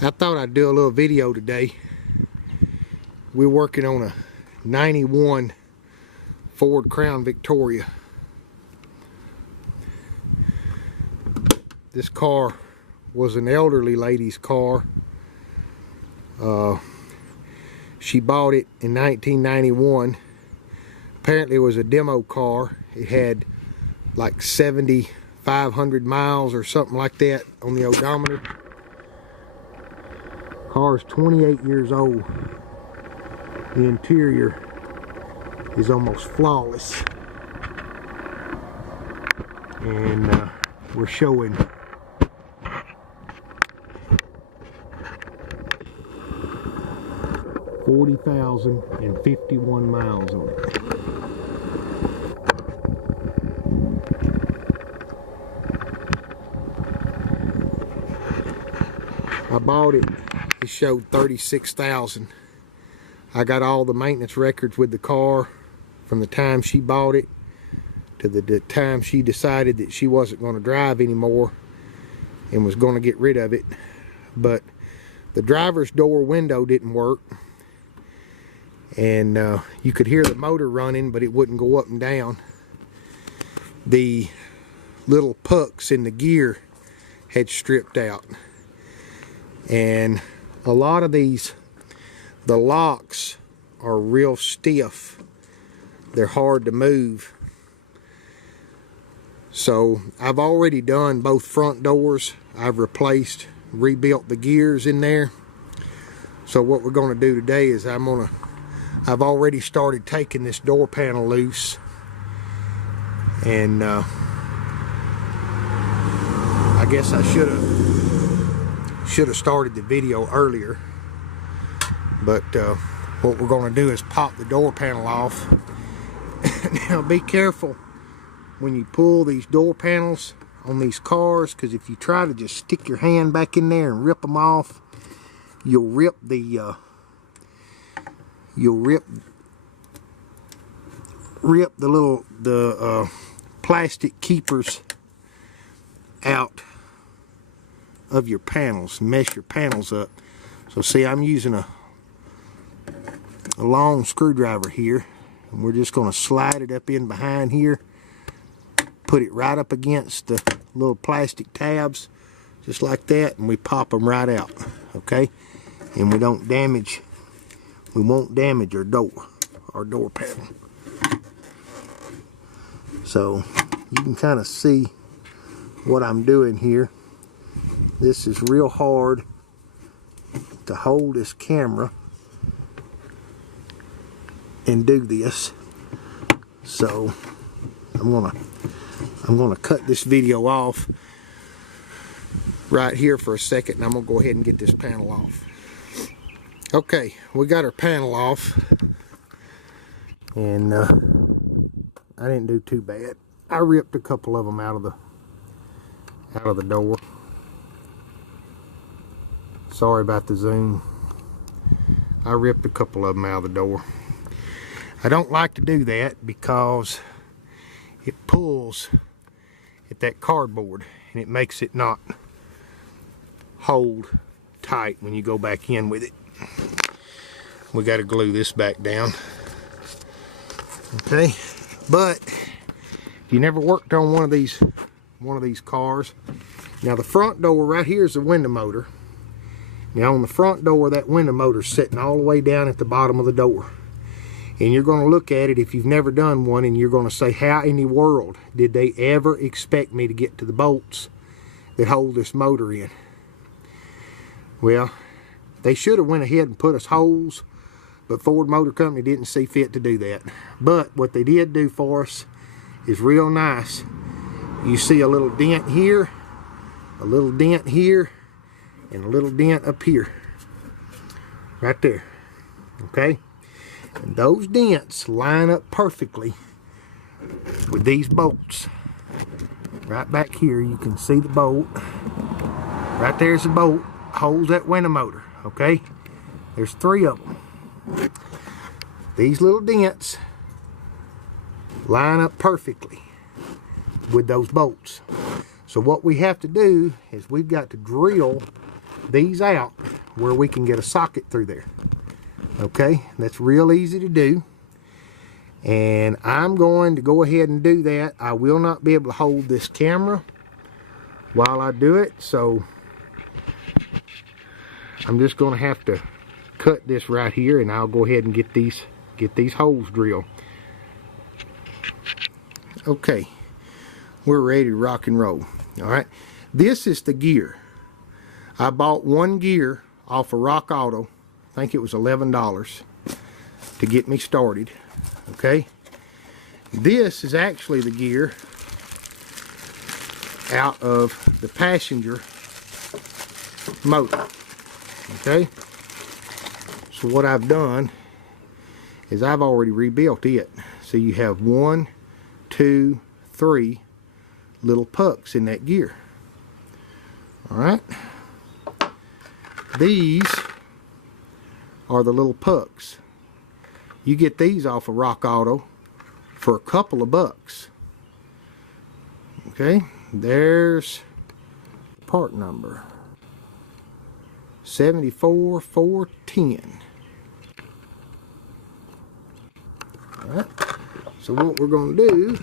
I thought I'd do a little video today. We're working on a 91 Ford Crown Victoria. This car was an elderly lady's car. She bought it in 1991. Apparently it was a demo car. It had like 7,500 miles or something like that on the odometer. Car is 28 years old. The interior is almost flawless. And we're showing 40,051 miles on it. I bought it, it showed 36,000. I got all the maintenance records with the car from the time she bought it to the time she decided that she wasn't going to drive anymore and was going to get rid of it. But the driver's door window didn't work, and you could hear the motor running, but it wouldn't go up and down. The little pucks in the gear had stripped out, and a lot of these, the locks are real stiff. They're hard to move. So I've already done both front doors. I've rebuilt the gears in there. So what we're going to do today is I've already started taking this door panel loose, and I guess I should have started the video earlier. But what we're going to do is pop the door panel off. Now be careful when you pull these door panels on these cars, because if you try to just stick your hand back in there and rip them off, you'll rip the plastic keepers out of your panels, mess your panels up. So see, I'm using a long screwdriver here, and we're just going to slide it up in behind here, put it right up against the little plastic tabs, just like that, and we pop them right out, okay? And we won't damage our door panel. So you can kind of see what I'm doing here. This is real hard to hold this camera and do this. So I'm gonna cut this video off right here for a second, and I'm gonna go ahead and get this panel off. Okay, we got our panel off, and I didn't do too bad. I ripped a couple of them out of the door. Sorry about the zoom. I ripped a couple of them out of the door. I don't like to do that because it pulls at that cardboard, and it makes it not hold tight when you go back in with it. We got to glue this back down. Okay, but if you never worked on one of these cars, now the front door right here is the window motor. Now on the front door, that window motor is sitting all the way down at the bottom of the door. And you're going to look at it if you've never done one, and you're going to say, how in the world did they ever expect me to get to the bolts that hold this motor in? Well, they should have went ahead and put us holes, but Ford Motor Company didn't see fit to do that. But what they did do for us is real nice. You see a little dent here, a little dent here, and a little dent up here. Right there. Okay? And those dents line up perfectly with these bolts. Right back here, you can see the bolt. Right there's the bolt, holds that window motor, okay? There's 3 of them. These little dents line up perfectly with those bolts. So what we have to do is we've got to drill these out where we can get a socket through there. Okay, that's real easy to do. And I'm going to go ahead and do that. I will not be able to hold this camera while I do it, so I'm just going to have to cut this right here, and I'll go ahead and get these holes drilled. Okay, we're ready to rock and roll. All right, this is the gear. I bought one gear off of Rock Auto. I think it was $11 to get me started. Okay, this is actually the gear out of the passenger motor. Okay, so what I've done is I've already rebuilt it. So you have 1, 2, 3 little pucks in that gear. All right, these are the little pucks. You get these off of Rock Auto for a couple of bucks. Okay, there's part number 74410. All right, so what we're going to do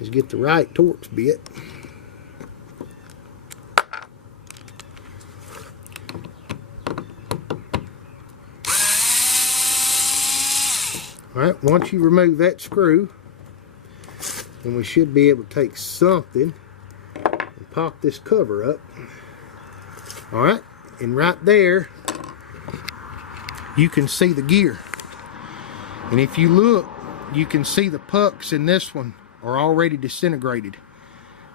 is get the right Torx bit. Alright, once you remove that screw, then we should be able to take something and pop this cover up. Alright, and right there you can see the gear. And if you look, you can see the pucks in this one are already disintegrated.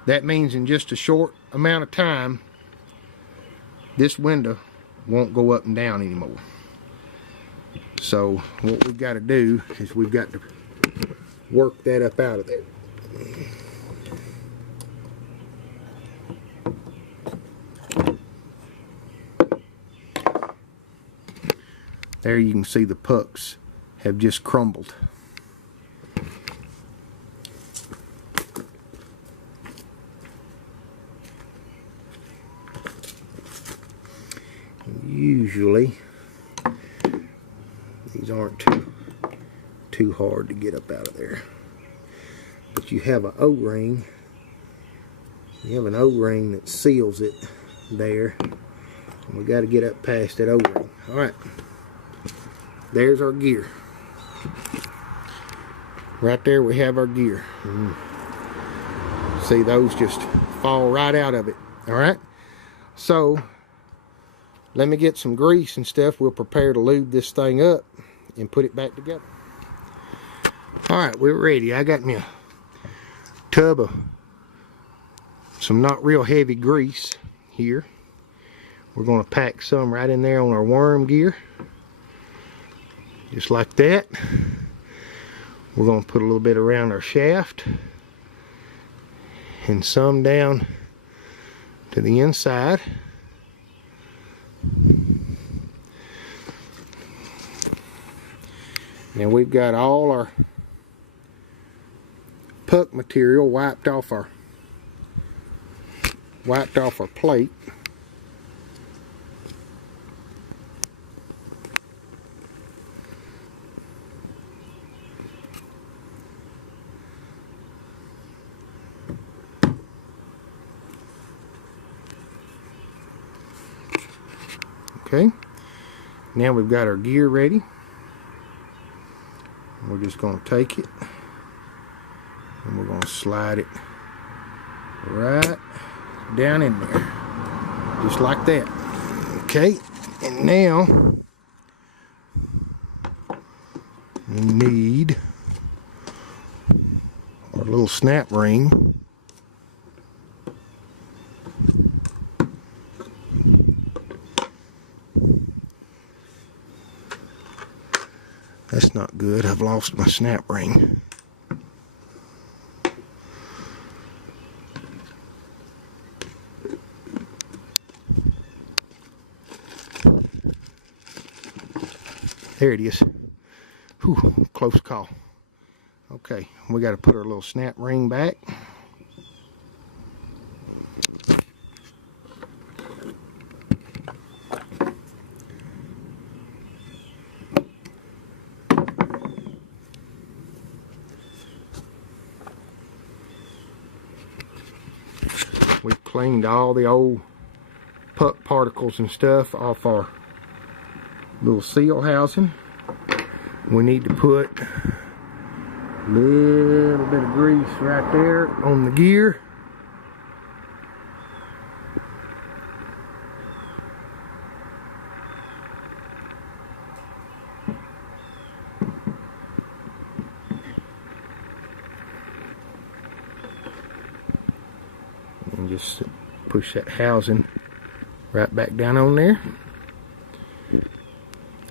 That means in just a short amount of time, this window won't go up and down anymore. So what we've got to do is we've got to work that up out of there. There you can see the pucks have just crumbled. Usually these aren't too hard to get up out of there, but you have an O-ring. You have an O-ring that seals it there, and we got to get up past that O-ring. All right, there's our gear. Right there we have our gear. See, those just fall right out of it. All right, so let me get some grease and stuff. We'll prepare to lube this thing up and put it back together. Alright, we're ready. I got me a tub of some not real heavy grease here. We're going to pack some right in there on our worm gear. Just like that. We're going to put a little bit around our shaft and some down to the inside. Now we've got all our puck material wiped off our plate. Okay, now we've got our gear ready. We're just going to take it and we're going to slide it right down in there, just like that. Okay, and now we need our little snap ring. That's not good. I've lost my snap ring. There it is. Whew, close call. Okay, we got to put our little snap ring back. We've cleaned all the old puck particles and stuff off our little seal housing. We need to put a little bit of grease right there on the gear. And just push that housing right back down on there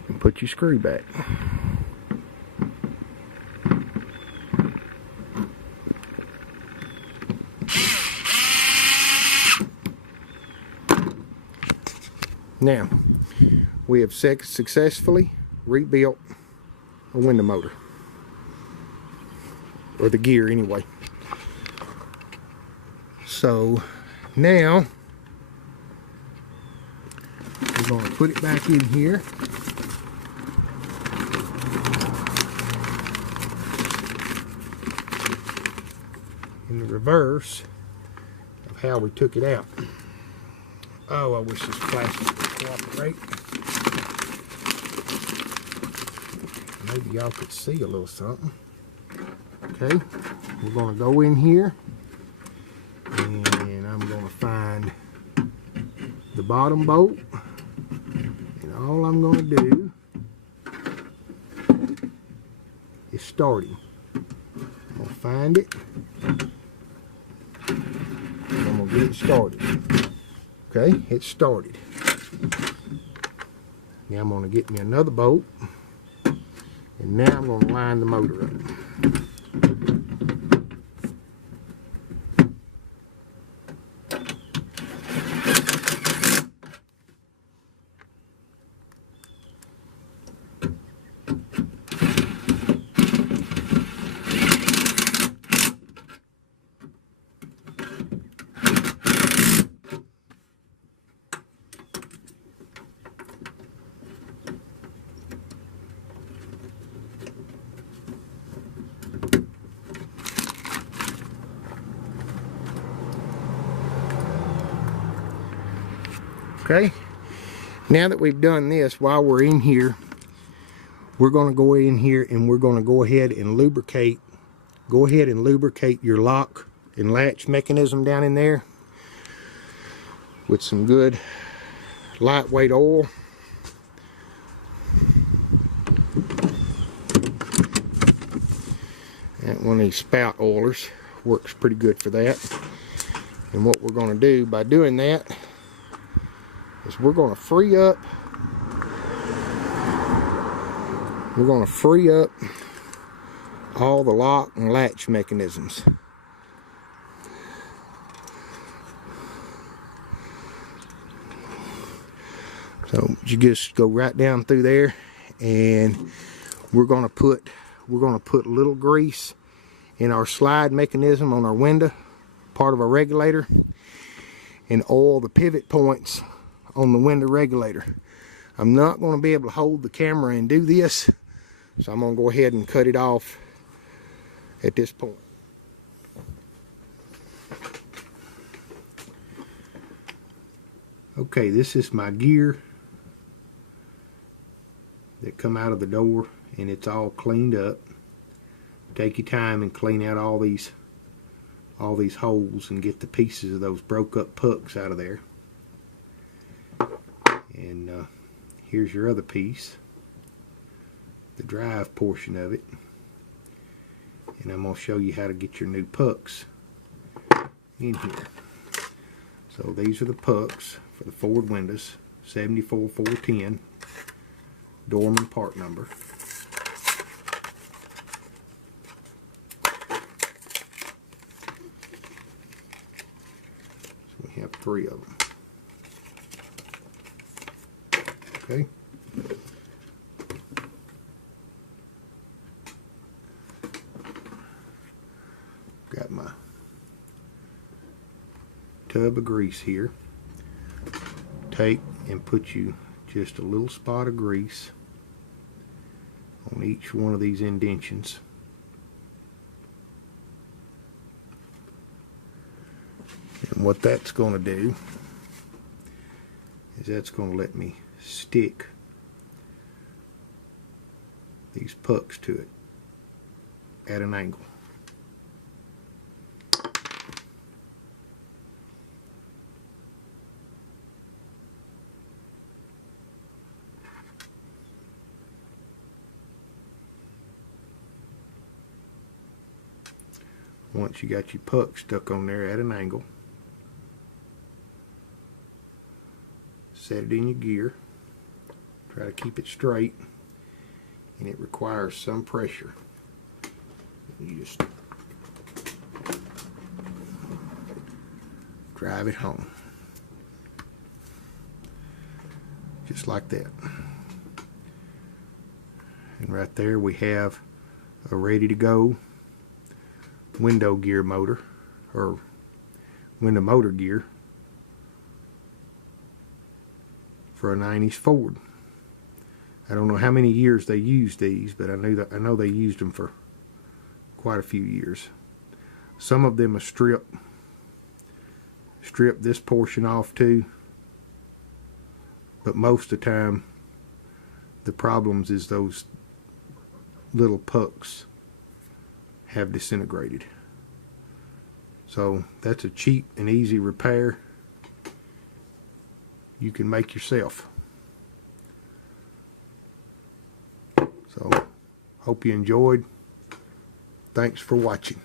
and put your screw back. Now, we have successfully rebuilt a window motor, or the gear anyway. So now we're going to put it back in here. In the reverse of how we took it out. Oh, I wish this plastic would cooperate. Maybe y'all could see a little something. Okay, we're going to go in here and I'm going to find the bottom bolt, and all I'm going to do is start him. I'm going to find it. I'm going to get it started. Okay, it's started. Now I'm going to get me another bolt, and now I'm going to line the motor up. Okay, now that we've done this, while we're in here, we're going to go in here and we're going to go ahead and lubricate. Go ahead and lubricate your lock and latch mechanism down in there with some good lightweight oil. And one of these spout oilers works pretty good for that. And what we're going to do by doing that is we're going to free up all the lock and latch mechanisms. So you just go right down through there, and we're going to put a little grease in our slide mechanism on our window, part of our regulator, and oil the pivot points on the window regulator. I'm not going to be able to hold the camera and do this, so I'm going to go ahead and cut it off at this point. Okay, this is my gear that come out of the door, and it's all cleaned up. Take your time and clean out all these holes and get the pieces of those broke up pucks out of there. And here's your other piece, the drive portion of it, and I'm going to show you how to get your new pucks in here. So these are the pucks for the Ford windows, 74410, Dorman part number. So we have 3 of them. Okay. Got my tub of grease here. Take and put you just a little spot of grease on each one of these indentions. And what that's going to do is that's going to let me stick these pucks to it at an angle. Once you got your puck stuck on there at an angle, set it in your gear. Try to keep it straight, and it requires some pressure. You just drive it home, just like that. And right there we have a ready to go window gear motor, or window motor gear for a 90s Ford. I don't know how many years they used these, but I know they used them for quite a few years. Some of them are strip this portion off too, but most of the time the problems is those little pucks have disintegrated. So that's a cheap and easy repair you can make yourself. So hope you enjoyed. Thanks for watching.